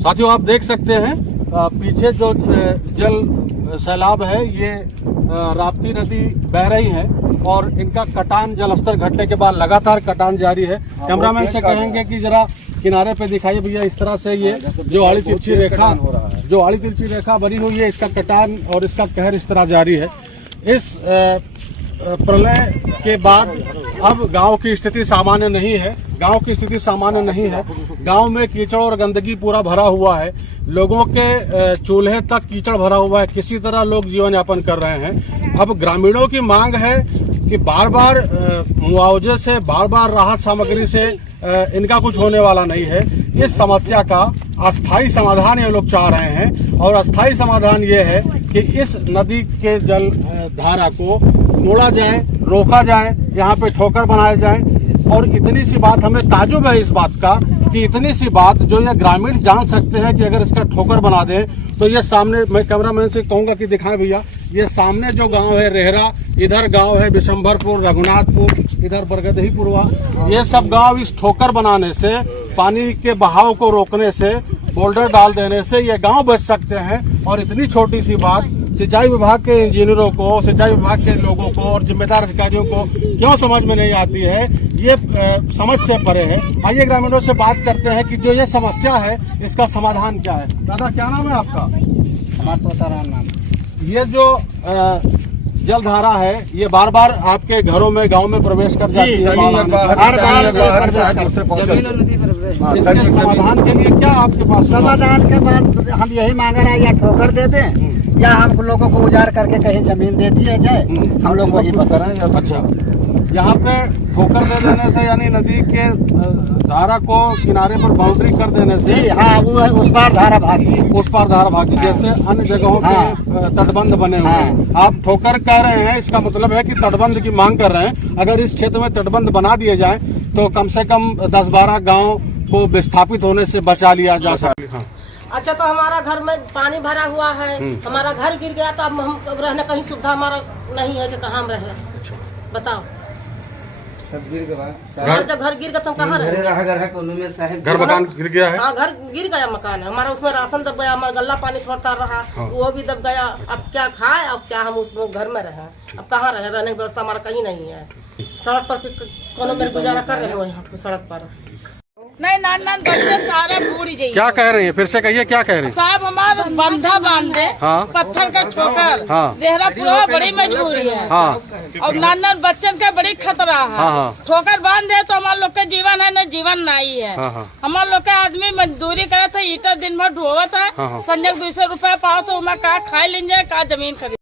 साथियों आप देख सकते हैं पीछे जो जल सैलाब है ये राप्ती नदी बह रही है और इनका कटान जलस्तर घटने के बाद लगातार कटान जारी है। कैमरामैन से कहेंगे कि जरा किनारे पे दिखाइए भैया, इस तरह से ये जो आड़ी तिरछी रेखा बनी हुई है इसका कटान और इसका कहर इस तरह जारी है। इस प्रलय के बाद अब गांव की स्थिति सामान्य नहीं है। गांव में कीचड़ और गंदगी पूरा भरा हुआ है। लोगों के चूल्हे तक कीचड़ भरा हुआ है। किसी तरह लोग जीवन यापन कर रहे हैं। अब ग्रामीणों की मांग है कि बार बार मुआवजे से, बार बार राहत सामग्री से इनका कुछ होने वाला नहीं है। इस समस्या का अस्थायी समाधान ये लोग चाह रहे हैं और अस्थायी समाधान ये है कि इस नदी के जल धारा को मोड़ा जाए, रोका जाए, यहाँ पे ठोकर बनाए जाए। और इतनी सी बात हमें ताजुब है इस बात का कि इतनी सी बात जो ये ग्रामीण जान सकते हैं कि अगर इसका ठोकर बना दें तो ये सामने, मैं कैमरामैन से कहूंगा कि दिखाएं भैया, ये सामने जो गांव है रेहरा, इधर गांव है बिशंभरपुर, रघुनाथपुर, इधर बरगदहीपुरवा, ये सब गांव इस ठोकर बनाने से, पानी के बहाव को रोकने से, बोल्डर डाल देने से ये गांव बच सकते हैं। और इतनी छोटी सी बात सिंचाई विभाग के इंजीनियरों को, सिंचाई विभाग के लोगों को और जिम्मेदार अधिकारियों को क्यों समझ में नहीं आती है, ये समझ से परे है। आइए ग्रामीणों से बात करते हैं कि जो ये समस्या है इसका समाधान क्या है। दादा क्या नाम है आपका? हमारा तोताराम नाम। ये जो जलधारा है ये बार बार आपके घरों में, गांव में प्रवेश कर जाती है। इसके समाधान के लिए क्या आपके पास? समाधान के बाद हम यही मांग रहे हैं, या ठोकर दे दें या हम लोगों को उजाड़ करके कहीं जमीन दे दी जाए, हम लोग वही बता रहे हैं। अच्छा, यहाँ पे ठोकर दे देने से यानी नदी के धारा को किनारे पर बाउंड्री कर देने से, हाँ, वो उस पार धारा भागी, जैसे अन्य जगहों के तटबंध बने हुए हैं। आप ठोकर कह रहे हैं, इसका मतलब है कि तटबंध की मांग कर रहे हैं। अगर इस क्षेत्र में तटबंध बना दिए जाए तो कम से कम 10-12 गाँव को विस्थापित होने से बचा लिया जा सके। हाँ। अच्छा, तो हमारा घर में पानी भरा हुआ है, हमारा घर गिर गया तो अब हम रहने कहीं सुविधा हमारा नहीं है कि कहाँ हम रहे। अच्छा, बताओ, सब गिर गया। जब घर गिर गया तो कहाँ रहे? घर मकान गिर गया है। हाँ, घर गिर गया, मकान है हमारा, उसमें राशन दब गया, हमारा गल्ला पानी छोड़ता रहा। हाँ। वो भी दब गया। अब क्या खाए, अब क्या हम उसमें घर में रहे? अब कहाँ रहे? रहने की व्यवस्था हमारा कहीं नहीं है। सड़क पर कोनो मेरे गुजारा कर रहे हो यहाँ पे सड़क पर। नहीं, नान बच्चे सारा बूढ़ी जाइए। क्या कह रही है? फिर से कहिए, क्या कह रही है? साहब हमारा बंधा बांध दे। हाँ। पत्थर का ठोकर। हाँ। देहरा पूरा बड़ी मजबूरी है। हाँ। और नान बच्चन का बड़ी खतरा है। हाँ। ठोकर बांध दे तो हमारे लोग का जीवन है, न जीवन नहीं है। हाँ। हमारे लोग का आदमी मजदूरी करे थे, ईटा दिन भर ढोवत है। हाँ। संजय 200 रुपया पाओ तो मैं का खाए लेंगे, का जमीन खरीद।